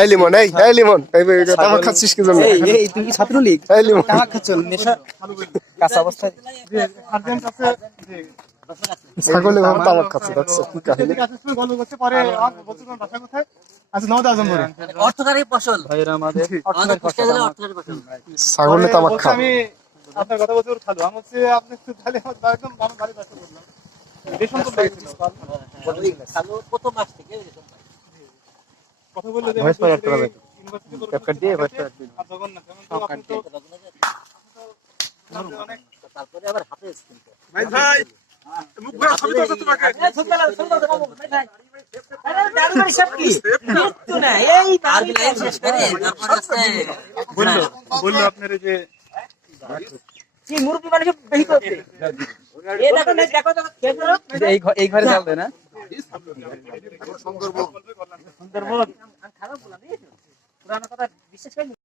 এই লিমন, এই লিমন, তামাক খাচ্ছিস কি জন্য? তুই কি ছাত্রলীগ? এই লিমন, তামাক খাচ্ছ নেশা কাঁচা অবস্থায়? ছাগলে ভাবে তামাক খাচ্ছে, দেখছো কি কাহিনী? ছাগলে তামাক খা। আপনার কথা বলতে খালো আমি হচ্ছে আপনি একদম বাড়ি ব্যস্ত করলাম রেশন তো কত মাস থেকে কথা বললে যে তারপরে আবার হাতে ভাই মুখ ভরা ছবি তো তোমাকে বললো আপনার যে মুরব্বী মানুষ বেশি করছে এই ঘরে চলবে না সুন্দরবন খারাপ বললাম পুরানো কথা বিশ্বাস করি